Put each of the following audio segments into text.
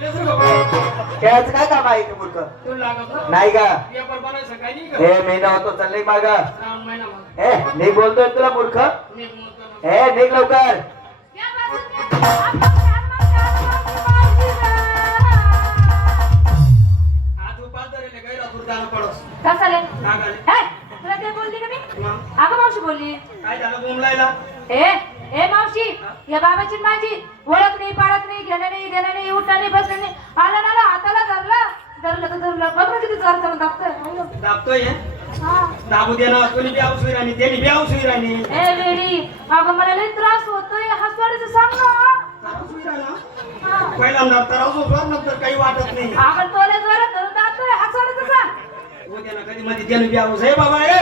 त्याच काय काम आहे ना? नाही का? हे महिना होतो चाललंय माग. हे निघ बोलतोय तुला मूर्ख. हे निघ लवकर. कसाले. हे, तुला ते बोलली का मी अगं मावशी बोलली काय झालं बोंबलायला? ए ए मावशी या बाबाची माझी ओळख नाही पाळख नाही घेणं नाही देणं नाही उठणं नाही बसणं नाही. आलं ना हाताला धरलं. धरलं तर धरलं. बघ ना किती जोर चालून दाखतोय दाबतोय हे. दाबू दे ना कोणी बी औषधी राणी त्यांनी बी औषधी राणी. ए वेडी अगं मला लई त्रास होतोय. हसवाडीचं सांग ना. हा. पहिल्यांदा तर नंतर काही वाटत नाही. आपण तो लई जोरात धरून दाखतोय हसवाडीचं सांग. उद्या ना कधी मध्ये त्याने बी औषध. हे बाबा ए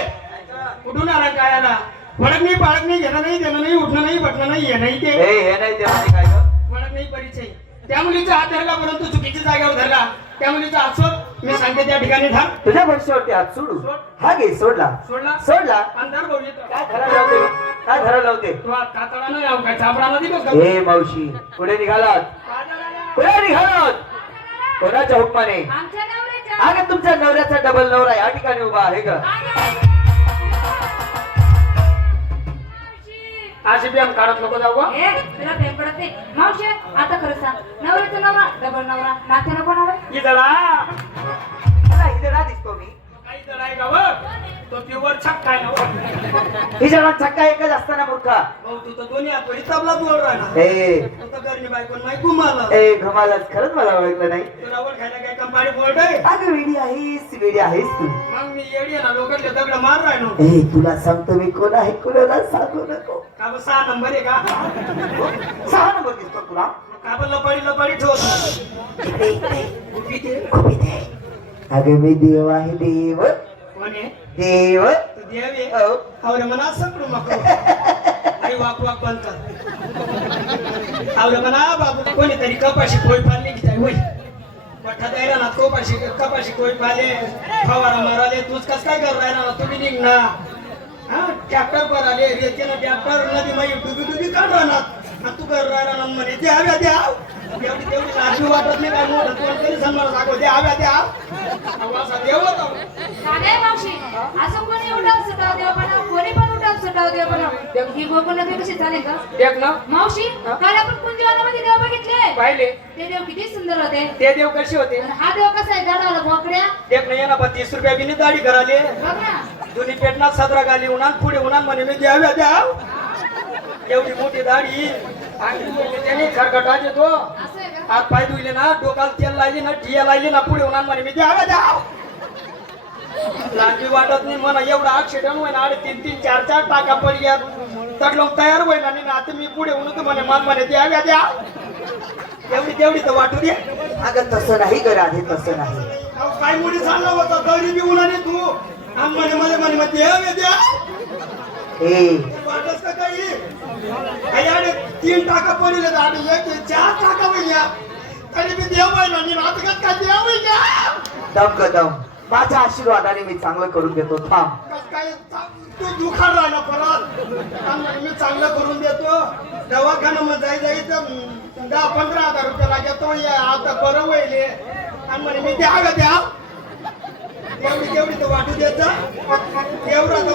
कुठून आला काय आला? फडक नाही घेणं नाही देणं नाही उठणं नाही बटणं नाही हे नाही ते. हे नाही ते काय ग? फडक नाही परिचय. त्या मुलीचा हात धरला परंतु चुकीच्या जागेवर धरला. त्या मुलीचा हात सोड. मी सांगते त्या ठिकाणी तुझ्या भविष्यावरती हात सोडू? हा घे सोडला? सोडला. सोडला? अंधार काय धरायला लावते? काय धरायला लावते? तू हात कातडा नाही आव काय का? हे मावशी पुढे निघालात. पुढे निघालात. कोणाच्या हुकमाने? अगं तुमच्या नवऱ्याचा डबल नवरा या ठिकाणी उभा आहे ग. अशी बी आम काढत नको जाऊ हं. ए तुला प्रेम पडत नाही. मावशी आता खरं सांग. नवऱ्याचा नवरा डबल नवरा. नात्याला कोण हवं? ही जरा मला इथे ना दिसतो मी काही जरा आहे का तो प्युअर छक काय ना बघ. ही जरा चक्का एकच असताना मूर्खा? भाऊ तू तर दोन्ही हात वरी तबला बोल राहणार. ए. तू तर नाही ए घमालाच खरंच मला ओळखलं नाही. तुला ओळखायला काय बोर्ड आहे? अगं वेडी आहेस वेडी आहेस तू. मग मी येडी आहे ना लोकांचे दगड मार राहिलो. ए तुला सांगतो मी कोण आहे कोणाला सांगू नको. का सहा नंबर आहे का? सहा नंबर दिसतो तुला. का लपाडी लपाडी ठेवत? अगं मी देव आहे देव. कोण आहे? हो. आवरे मना सकडू मग आई वाक वाक बनतात आवरे म्हणा बाबू कोणीतरी कपाशी कोई पालली की जाय होय. पठ्ठा द्यायला ना कपाशी कपाशी कोई पाले फवारा माराले तूच कस काय कर राहिला ना? तुम्ही निघ ना हा ट्रॅक्टर पर आले रेतीनं ट्रॅक्टर नदी माई डुबी डुबी काढ राहणार तू कर राहिला ना म्हणे द्याव्या द्या. एवढी तेवढी लाजमी वाटत नाही काय मोठं तोंड तरी सन्मान सांगू द्याव्या द्या अहो, असा देव होता काय मावशी असं कोणी उठाव सुटाव देव पण. कोणी पण उठाव सुटाव देव पण ही गोपन नदी कशी चालेल का देख ना. मावशी काल आपण कुंजवानामध्ये देव बघितले. पाहिले. ते देव किती सुंदर होते. ते देव कसे होते? हा देव कसा आहे? गाडावाला बोकड्या एक नाही ना तीस रुपया बिनी दाढी कराले बघ ना. दोन्ही पेटणार सतरा गाली उन्हात पुढे उन्हात म्हणे मी द्याव्या द्या एवढी मोठी दाढी. आणि त्याने खरकटाचे तो. असं आहे का हात पाय धुले ना डोकाला तेल लायली ना ठिया लायली ना पुढे उन्हात म्हणे मी द्या लांबी वाटत नाही मला एवढा ऍक्सिडेंट होईना अरे तीन तीन चार चार टाका पडल्या तर लोक तयार होईल आणि आता मी पुढे उन्हत म्हणे मला म्हणे द्याव्या द्या. एवढी तेवढी तर वाटू दे. अगं तसं नाही ग राधे तसं नाही. काय मुली सांगला होता? तरी बी उन्हाने तू. आम म्हणे म्हणे म्हणे द्या. ए वाटच का काही? आणि तीन टाका पडले आणि एक चार टाका वैया तरी मी देव व्हायला आणि नाटकात काय देव वैया दम ग दम. माझ्या आशीर्वादाने मी चांगलं करून देतो. थांब. काय तू दुखाड राहिला परत मी चांगलं करून देतो. दवाखाना मग जाई जाई तर दहा पंधरा हजार रुपये लागतो या आता बरं वहिले आणि म्हणे मी द्यावं द्या. तेवढी तेवढी तर वाटू देत एवढा मग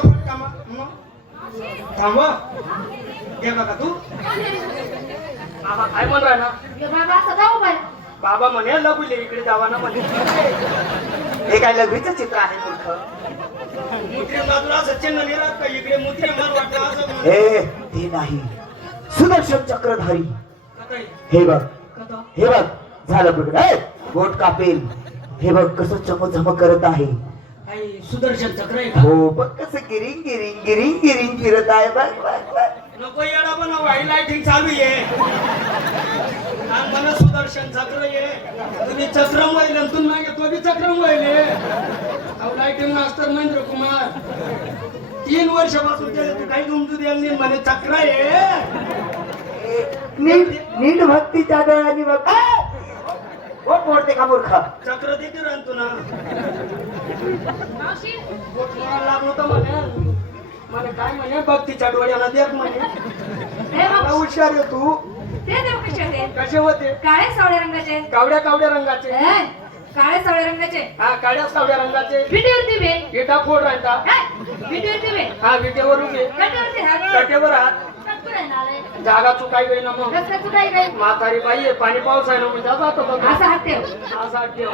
मग थांब हे बघा तू. बाबा काय म्हण राहिला? हे बाबा असं जाऊ बाय बाबा म्हणे लगुले इकडे जावा ना म्हणे. हे काय लघवीचं चित्र आहे मूर्ख मुद्रे बाजूला असं का इकडे मुद्रे मन वाटलं असं म्हण. हे ते नाही. सुदर्शन चक्रधारी. हे बघ. हे बघ. झालं हे, बोट कापेल. हे बघ कसं चमचम करत आहे. काही सुदर्शन चक्र आहे का? हो बघ कसं गिरिंग गिरिंग गिरिंग गिरिंग फिरत आहे बघ बघ बघ. नको येडा पण वाई लाईटिंग चालू आहे. आणि मला सुदर्शन चक्र ये तुम्ही चक्रम वहिले आणि तुम्ही मागे तो बी चक्रम वहिले अहो लाईटिंग मास्टर महेंद्र कुमार तीन वर्षापासून त्याला तू काही तुमचं द्यायला नाही म्हणे चक्र आहे. नीट नीट भक्तीच्या डोळ्यांनी बघ. बोट मोडते का मूर्ख? चक्र देखील राहतो ना मावशी? बोट मोडायला लागलो तर म्हणे. काय म्हणे? डोळ्याला देख म्हणे. हे मला हुशार आहे तू. ते देव कसे होते? कसे होते? काळे सावळ्या रंगाचे. कावड्या कावड्या रंगाचे. ए, काळे सावळ्या रंगाचे. हा काड्या सावड्या रंगाचे. विटेवरती बे विटा फोड राहता विटेवरती बे हा विटेवर उभे. कटेवरती हात. कटेवर हात. जागा चुकाय गई ना मग रस्त्यात चुकाई काय म्हातारी बाई आहे पाणी पाऊस आहे ना म्हणजे जातो असा हात ठेव. असा ठेव.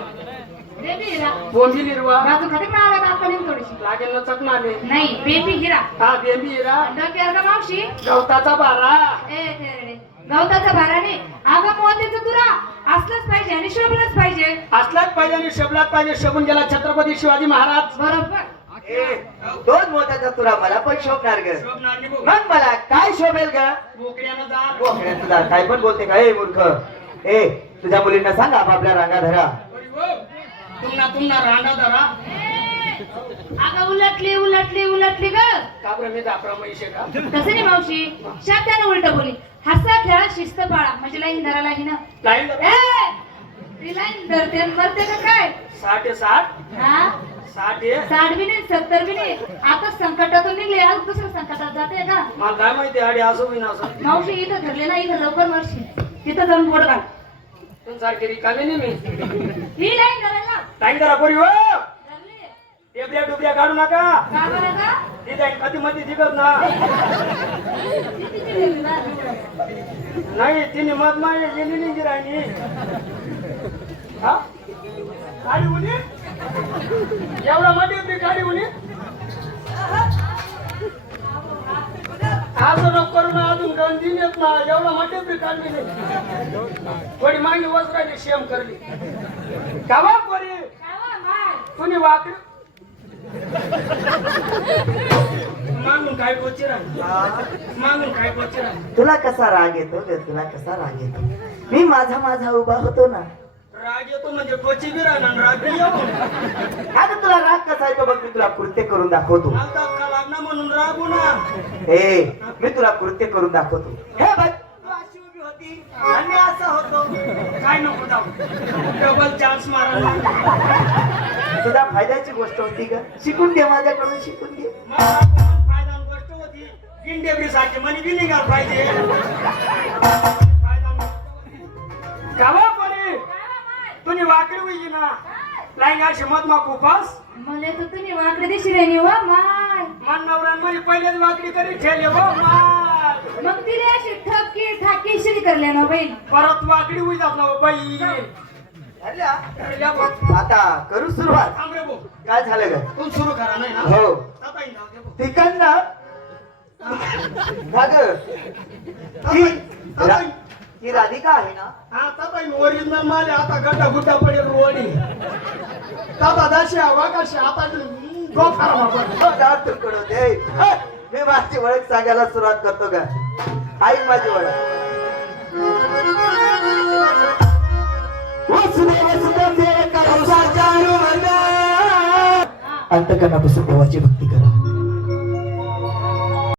बेबी हिरा. बोंबी निर्वा बाजू खाली पण आला का आपण थोडीशी? लागेल ना चकनाले नाही बेबी हिरा. हा बेंबी हिरा. डोक्यावर का मावशी? गवताचा बारा. ए थेरडे गवताचा भाराने अगं मोत्याचं तुरा. असलंच पाहिजे आणि शोभलंच पाहिजे. असलाच पाहिजे आणि शबलात पाहिजे. शोभून गेला छत्रपती शिवाजी महाराज. बरोबर. दोन मोत्याचा तुरा मला पण शोभणार ग. मग मला काय शोभेल ग? मोकळ्यानं जा. काय पण बोलते का? ए मूर्ख. ए तुझ्या मुलींना सांग आपापल्या रांगा धरा. तुम्हाला तुम्हाला रांडा धरा. अगं उलटली उलटली उलटली ग. तसं नाही मावशी. शब्दानं उलट बोली. हसा खेळा शिस्त पाळा. म्हणजे लाईन ना. लाईन लाईन धरते मरते का काय? साठ साठ. हा? साठ साठ बी नाही सत्तर बी नाही. आता संकटातून निघले आज दुसऱ्या संकटात जाते का? मला काय माहिती आडी असं बी नसं मावशी इथं धरले ना इथं लवकर मरशी तिथं जाऊन बोट घाल. तुमच्यासारखी रिकामी नाही मी. ही लाईन धरायला. लाईन धरा पोरी हो. धरली. टेबल्या डुबल्या काढू नका. का बरं का? ती जाईन कधी मध्ये दिगत ना. किती दिली ना? नाही तिने मत नाही गेली नाही गिराणी हा? काढी उली एवढा मध्ये ती काढी उली असं करू ना अजून गण दिन येत ना. एवढा मध्ये बी काढली नाही थोडी मागणी वसरायली शेम करली. कावा माय. कुणी वाकड? मागून काय पोची राहील? मागून काय पोची राहील? तुला कसा राग येतो ग? तुला कसा राग येतो? मी माझा माझा उभा होतो ना. राग येतो म्हणजे पोची बी राहणार राग येऊ तुला कृत्य करून दाखवतो. का म्हणून रागू ना. ए मी तुला कृत्य करून दाखवतो. हे बघ. तू अशी उभी होती. आणि मी असा होतो. काय नको जाऊ. डबल चान्स मारा तुझा फायद्याची गोष्ट होती का? शिकून घे माझ्याकडून शिकून घे. फायदा गोष्ट होती. मनी बी निघाल पाहिजे. गावा. तुम्ही वाकडी होई ना. लाईन अशी मत माकू पास मला तर तुम्ही वाकडे दिशी राहिली वा माय. मन नवऱ्यांमध्ये पहिलेच वाकडी करी ठेले हो माल मग तिने अशी ठपकी ठाकी शिरी करल्या ना बैल परत वाकडी होई जात ना हो बाई ठरल्या? ठरल्या बघ. आता करू सुरुवात. थांब रे भाऊ. काय झालं ग? तू सुरू करा नाही ना? हो. आता येईन जाऊ दे भाऊ. तिकडनं ग. ही राधिका आहे ना? आता पण ओरिजिनल माल आता गड्डा गुड्डा पडेल रोडी आता दाशी हवा कशी आता गोफारा बाबा हो, जा तू कडं दे. मी माझी ओळख सांगायला सुरुवात करतो का? ऐक माझी ओळख. वसुदेव सुतदेव कलशाच्या अनुमना. अंतकरणापासून देवाची भक्ती करा.